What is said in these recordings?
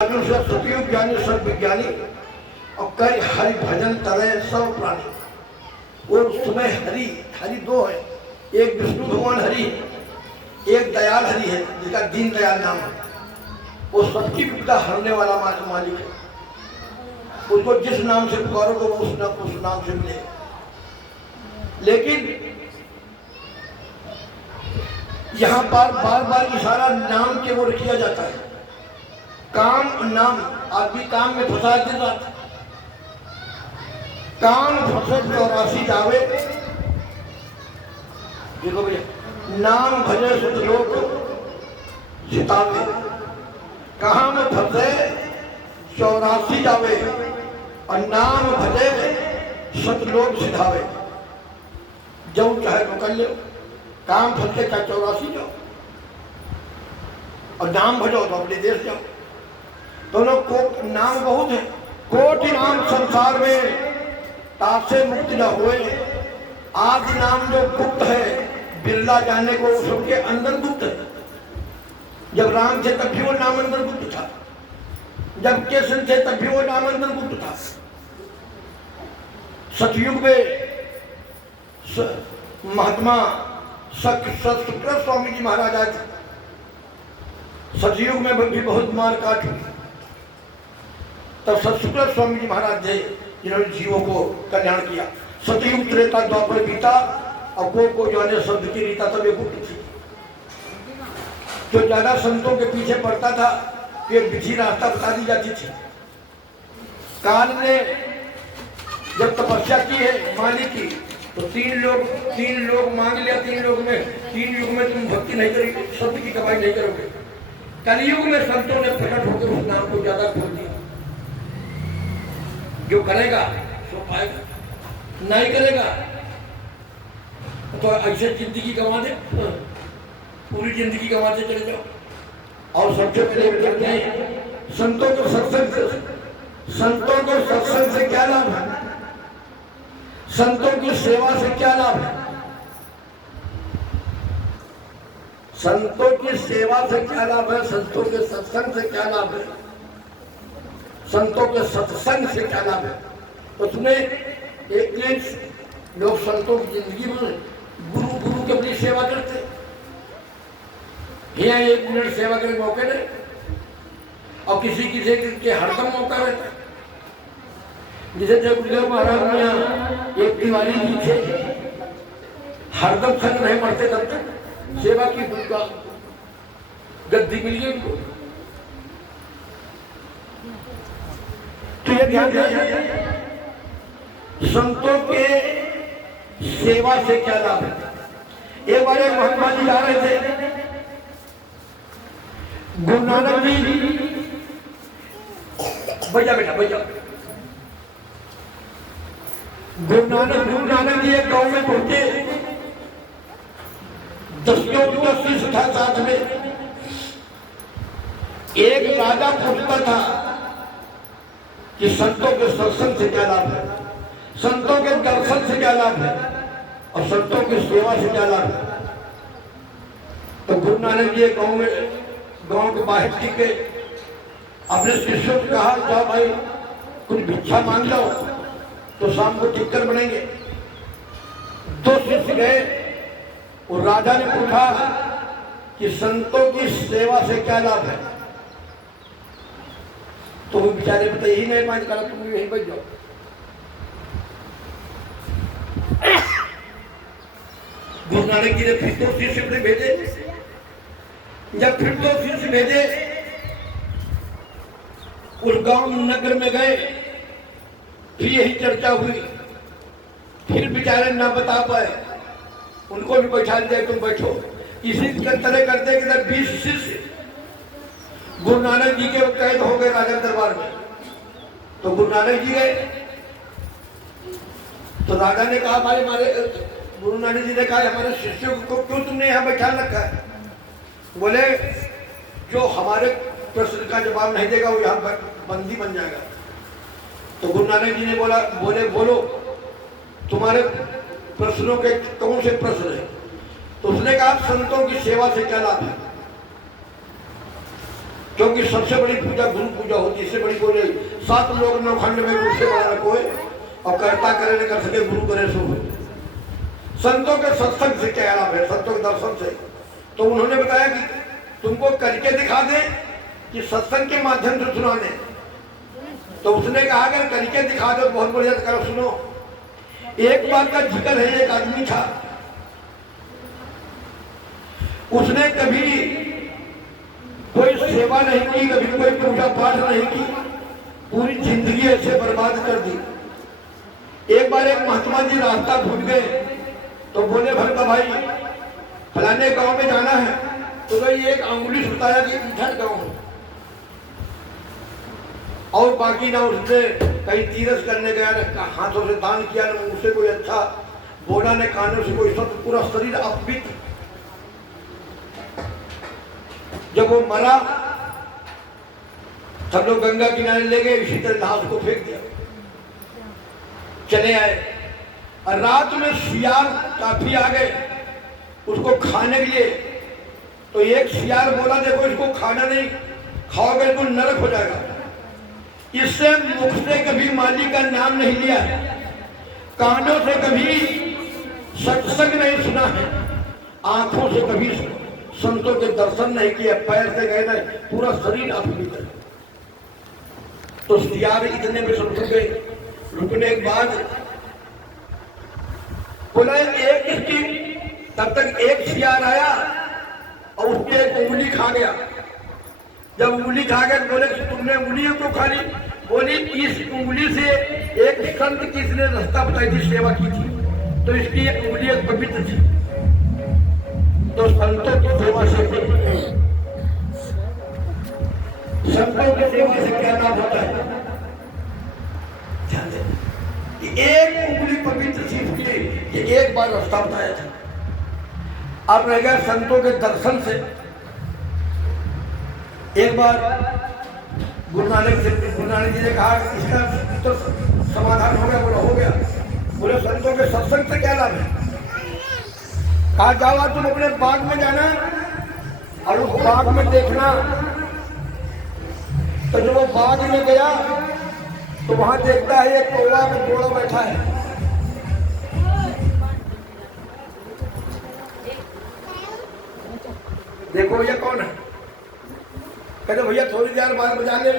सतयुग ज्ञानी सब विज्ञानी और कई हरि भजन करे सब प्राणी। वो उसमें हरि हरि दो है, एक विष्णु भगवान हरि है, एक दयाल हरि है जिसका दीन दयाल नाम है। वो सबकी विपदा हरने वाला मालिक है। उसको जिस नाम से पुकारोगे वो उस नाम से मिले। लेकिन यहाँ पर बार बार इशारा नाम के ओर किया जाता है। काम और नाम, आदमी काम में फंसा दिन रात। काम फंसे 84 जावे, देखो भैया, नाम भजे सुध लोग जितावे। कहाँ में फंसे 84 जावे और नाम भजे सतलोक सिधावे। जब चाहे तो कर लो, काम फंसे चाहे 84 जाओ और नाम भजो तो अपने देश जाओ। दोनों को नाम बहुत है। कोटि नाम संसार में तासे मुक्त न हुए। आदि नाम जो गुप्त है बिरला जाने को सबके अंदर गुप्त है। जब राम थे तब भी वो नाम अंदर गुप्त था, जब कृष्ण थे तब भी वो नाम अंदर गुप्त था। सतयुग में महात्मा शुक्र स्वामी जी महाराज आए थे। सतयुग में भी बहुत मार काट हुई। तब शुक्र स्वामी जी महाराज थे जिन्होंने जीवों को कल्याण किया। सतयुग त्रेता द्वापर बीता और को जाने शब्द की रीता तब ये गुप्त थी। जो ज्यादा संतों के पीछे पड़ता था एक विधि रास्ता बता दी जाती थी। काल ने जब तपस्या की है मालिक की तो तीन लोग मांग लिया। तीन युग में तुम भक्ति नहीं करोगे, शब्द की कमाई नहीं करोगे। कलयुग में संतों ने प्रकट होकर उस नाम को ज्यादा खोल दिया। जो करेगा सो पाएगा, नहीं करेगा तो ऐसे जिंदगी गंवा दे, पूरी जिंदगी गंवाते चले जाओ। और सबसे पहले कहते हैं संतों को सत्संग से क्या लाभ है, संतों की सेवा से क्या लाभ है, संतों की सेवा से क्या लाभ है, संतों के सत्संग से क्या लाभ है, संतों के सत्संग से क्या लाभ है। उसमें एक लोग संतों की जिंदगी में गुरु की अपनी सेवा करते। यहाँ 1 मिनट सेवा करने मौके नहीं और किसी के हरदम मौका रहता है। जैसे जब महाराज में यहाँ एक तिवारी जी थे, हरदम संग नहीं मरते तब तक सेवा की दुर्गा गद्दी मिल गई उनको। तो ये ध्यान दें संतों के सेवा से क्या लाभ है। एक बार महात्मा जी जा रहे थे, गुरु नानक जी भैया गुरु नानक जी एक गांव में पहुंचे। 10 शिष्य था साथ में। एक राजा पूछता था कि संतों के सत्संग से क्या लाभ है, संतों के दर्शन से क्या लाभ है और संतों की सेवा से क्या लाभ है। तो गुरु नानक जी गांव के बाहर टिके, अपने शिष्यों से कहा जाओ भाई कुछ भिक्षा मांग लो तो शाम को टिक्कर बनेंगे। 2 शिष्य गए और राजा ने पूछा कि संतों की सेवा से क्या लाभ है। तो वो बेचारे बताइए ही नहीं मान करा, तुम यहीं बच जाओ। गुरु नानक जी ने फिर 2 शिष्य भेजे। जब फिर 2 शिष्य भेजे उस गांव नगर में गए, फिर यही चर्चा हुई। फिर बेचारे ना बता पाए, उनको भी बैठा दिया तुम बैठो। इसी तरह करते 20 शिष्य गुरु नानक जी के कैद हो गए राजा दरबार में। तो गुरु नानक जी गए तो राजा ने कहा भाई हमारे गुरु नानक जी ने कहा हमारे शिष्यों को क्यों तुमने यहाँ बैठा रखा है। बोले जो हमारे प्रश्न का जवाब नहीं देगा वो यहाँ बंदी बन जाएगा। तो गुरु नानक जी ने बोलो तुम्हारे प्रश्नों के कौन से प्रश्न है। तो उसने कहा संतों की सेवा से क्या लाभ है। क्योंकि सबसे बड़ी पूजा गुरु पूजा होती है। इससे बड़ी कोई नहीं। 7 लोग नौखंड में गुरु से बड़ा कोई और करता करे न कर सके, गुरु करे सो हो। संतों के सत्संग से क्या लाभ है, संतों के दर्शन से। तो उन्होंने बताया कि तुमको करके दिखा दे कि सत्संग के माध्यम से सुना दे। तो उसने कहा अगर करके दिखा दो बहुत बढ़िया, करो सुनो। एक बार का जिक्र है, एक आदमी था, उसने कभी कोई सेवा नहीं की, कभी कोई पूजा पाठ नहीं की, पूरी जिंदगी ऐसे बर्बाद कर दी। एक बार एक महात्मा जी रास्ता भूल गए, तो बोले भरता भाई फलाने गांव में जाना है। तो भाई एक अंगुली से बताया कि इधर गांव है, और बाकी ना उसने कहीं तीरथ करने गया, न हाथों से दान किया, न मुंह से कोई अच्छा बोला, न कानों से कोई शब्द, पूरा शरीर अपवित्र। जब वो मरा, सब लोग गंगा किनारे ले गए, इसी तरह लाश को फेंक दिया। चले आए और रात में सियार काफी आ गए उसको खाने के लिए। तो एक सियार बोला देखो इसको खाना नहीं, खाओगे तो नरक हो जाएगा। इससे मुख से कभी मालिक का नाम नहीं लिया, कानों से कभी सत्संग नहीं सुना है, आंखों से कभी संतों के दर्शन नहीं किया, पैर से गए नहीं, पूरा शरीर अपवित्र है। तो सियार इतने में सब रुक गए। रुकने के बाद बोला एक इसकी, तब तक एक सियार आया और उसकी एक उंगली खा गया। जब उंगली खा गया बोले कि तुमने उंगलियों को खा ली। बोली इस उंगली से एक संत किसने रास्ता बताई थी, सेवा की थी, तो इसकी एक उंगली पवित्र थी। तो संतों की सेवा से, संतों की सेवा से क्या लाभ होता है, ध्यान दें। एक उंगली पवित्र थी इसकी, ये एक बार रास्ता बताया था। अब रह गया संतों के दर्शन से। एक बार गुरु नानक जी ने कहा इसका तो समाधान हो गया। बोला हो गया। बोले संतों के सत्संग से क्या लाभ है। कहा जाओ तुम अपने बाग में जाना और उस बाग में देखना। तो जब वो बाग में गया तो वहां देखता है एक कौवा में घोड़ा बैठा है। देखो ये कौन है। कहते भैया थोड़ी देर बाद बजा ले।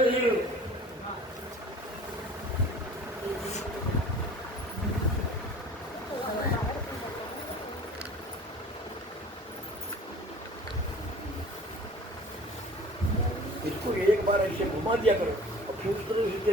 इसको एक बार ऐसे घुमा दिया करो और फिर उस तरह से